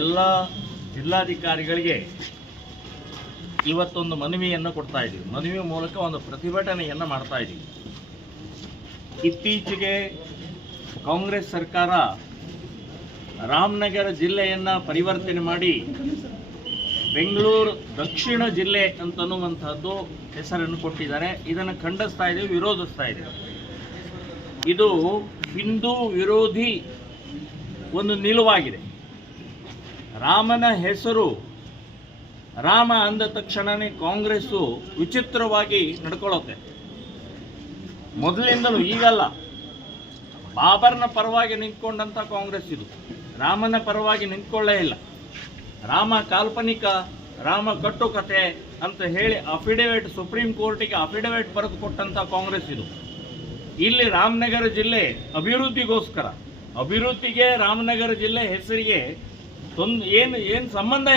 ಎಲ್ಲ ಜಿಲ್ಲಾಧಿಕಾರಿಗಳಿಗೆ ಇವತ್ತೊಂದು ಮನವಿಯನ್ನು ಕೊಡ್ತಾ ಇದ್ದೀವಿ. ಮನವಿ ಮೂಲಕ ಒಂದು ಪ್ರತಿಭಟನೆಯನ್ನು ಮಾಡ್ತಾ ಇದ್ದೀವಿ. ಇತ್ತೀಚೆಗೆ ಕಾಂಗ್ರೆಸ್ ಸರ್ಕಾರ ರಾಮನಗರ ಜಿಲ್ಲೆಯನ್ನು ಪರಿವರ್ತನೆ ಮಾಡಿ ಬೆಂಗಳೂರು ದಕ್ಷಿಣ ಜಿಲ್ಲೆ ಅಂತನ್ನುವಂಥದ್ದು ಹೆಸರನ್ನು ಕೊಟ್ಟಿದ್ದಾರೆ. ಇದನ್ನು ಖಂಡಿಸ್ತಾ ಇದ್ದೀವಿ, ವಿರೋಧಿಸ್ತಾ ಇದ್ದೀವಿ. ಇದು ಹಿಂದೂ ವಿರೋಧಿ ಒಂದು ನಿಲುವಾಗಿದೆ. ರಾಮನ ಹೆಸರು ರಾಮ ಅಂದ ತಕ್ಷಣವೇ ಕಾಂಗ್ರೆಸ್ಸು ವಿಚಿತ್ರವಾಗಿ ನಡ್ಕೊಳ್ಳುತ್ತೆ. ಮೊದಲಿಂದಲೂ ಈಗಲ್ಲ, ಬಾಬರ್ನ ಪರವಾಗಿ ನಿಂತ್ಕೊಂಡಂಥ ಕಾಂಗ್ರೆಸ್ ಇದು. ರಾಮನ ಪರವಾಗಿ ನಿಂತ್ಕೊಳ್ಳೇ ಇಲ್ಲ. ರಾಮ ಕಾಲ್ಪನಿಕ, ರಾಮ ಕಟ್ಟುಕತೆ ಅಂತ ಹೇಳಿ ಅಫಿಡವಿಟ್, ಸುಪ್ರೀಂ ಕೋರ್ಟಿಗೆ ಅಫಿಡವಿಟ್ ಬರೆದು ಕೊಟ್ಟಂಥ ಕಾಂಗ್ರೆಸ್ ಇದು. ಇಲ್ಲಿ ರಾಮನಗರ ಜಿಲ್ಲೆ ಅಭಿವೃದ್ಧಿಗೋಸ್ಕರ, ಅಭಿವೃದ್ಧಿಗೆ ರಾಮನಗರ ಜಿಲ್ಲೆ ಹೆಸರಿಗೆ ಏನು ಸಂಬಂಧ?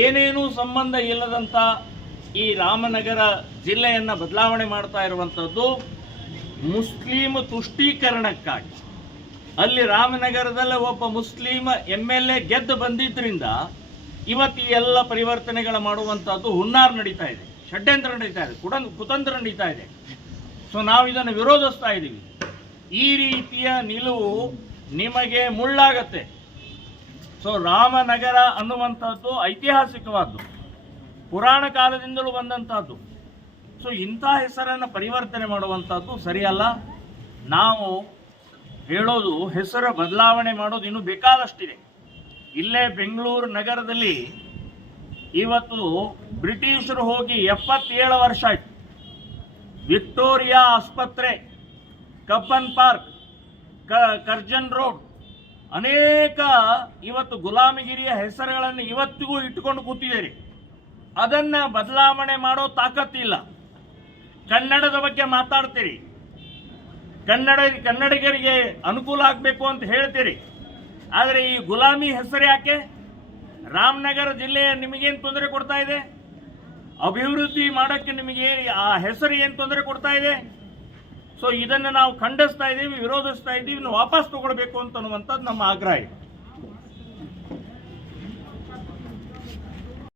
ಏನೇನೂ ಸಂಬಂಧ ಇಲ್ಲದಂಥ ಈ ರಾಮನಗರ ಜಿಲ್ಲೆಯನ್ನು ಬದಲಾವಣೆ ಮಾಡ್ತಾ ಇರುವಂಥದ್ದು ಮುಸ್ಲಿಂ ತುಷ್ಟೀಕರಣಕ್ಕಾಗಿ. ಅಲ್ಲಿ ರಾಮನಗರದಲ್ಲೇ ಒಬ್ಬ ಮುಸ್ಲಿಂ MLA ಗೆದ್ದು ಬಂದಿದ್ದರಿಂದ ಇವತ್ತು ಈ ಎಲ್ಲ ಪರಿವರ್ತನೆಗಳು ಮಾಡುವಂಥದ್ದು ಹುನ್ನಾರ ನಡೀತಾ ಇದೆ, ಷಡ್ಯಂತ್ರ ನಡೀತಾ ಇದೆ, ಕುತಂತ್ರ ನಡೀತಾ ಇದೆ. ಸೊ ನಾವು ಇದನ್ನು ವಿರೋಧಿಸ್ತಾ ಇದ್ದೀವಿ. ಈ ರೀತಿಯ ನಿಲುವು ನಿಮಗೆ ಮುಳ್ಳಾಗತ್ತೆ. ಸೊ ರಾಮನಗರ ಅನ್ನುವಂಥದ್ದು ಐತಿಹಾಸಿಕವಾದ್ದು, ಪುರಾಣ ಕಾಲದಿಂದಲೂ ಬಂದಂಥದ್ದು. ಸೊ ಇಂಥ ಹೆಸರನ್ನು ಪರಿವರ್ತನೆ ಮಾಡುವಂಥದ್ದು ಸರಿಯಲ್ಲ. ನಾವು ಹೇಳೋದು ಹೆಸರು ಬದಲಾವಣೆ ಮಾಡೋದು ಇನ್ನೂ ಬೇಕಾದಷ್ಟಿದೆ. ಇಲ್ಲೇ ಬೆಂಗಳೂರು ನಗರದಲ್ಲಿ ಇವತ್ತು ಬ್ರಿಟಿಷರು ಹೋಗಿ 77 ವರ್ಷ ಆಯಿತು. ವಿಕ್ಟೋರಿಯಾ ಆಸ್ಪತ್ರೆ, ಕಬ್ಬನ್ ಪಾರ್ಕ್, ಕರ್ಜನ್ ರೋಡ್, ಅನೇಕ ಇವತ್ತು ಗುಲಾಮಗಿರಿಯ ಹೆಸರುಗಳನ್ನು ಇವತ್ತಿಗೂ ಇಟ್ಟುಕೊಂಡು ಕೂತಿದ್ದೀರಿ. ಅದನ್ನು ಬದಲಾವಣೆ ಮಾಡೋ ತಾಕತ್ತಿಲ್ಲ. ಕನ್ನಡದ ಬಗ್ಗೆ ಮಾತಾಡ್ತೀರಿ, ಕನ್ನಡಿಗರಿಗೆ ಅನುಕೂಲ ಆಗಬೇಕು ಅಂತ ಹೇಳ್ತೀರಿ. ಆದರೆ ಈ ಗುಲಾಮಿ ಹೆಸರು ಯಾಕೆ? ರಾಮನಗರ ಜಿಲ್ಲೆ ನಿಮಗೇನು ತೊಂದರೆ ಕೊಡ್ತಾ ಇದೆ? ಅಭಿವೃದ್ಧಿ ಮಾಡೋಕ್ಕೆ ನಿಮಗೆ ಆ ಹೆಸರು ಏನು ತೊಂದರೆ ಕೊಡ್ತಾ ಇದೆ? ಸೊ ಇದನ್ನು ನಾವು ಖಂಡಿಸ್ತಾ ಇದ್ದೀವಿ, ವಿರೋಧಿಸ್ತಾ ಇದ್ದೀವಿ. ವಾಪಸ್ ತಗೊಳ್ಬೇಕು ಅಂತನ್ನುವಂಥದ್ದು ನಮ್ಮ ಆಗ್ರಹ ಇದೆ.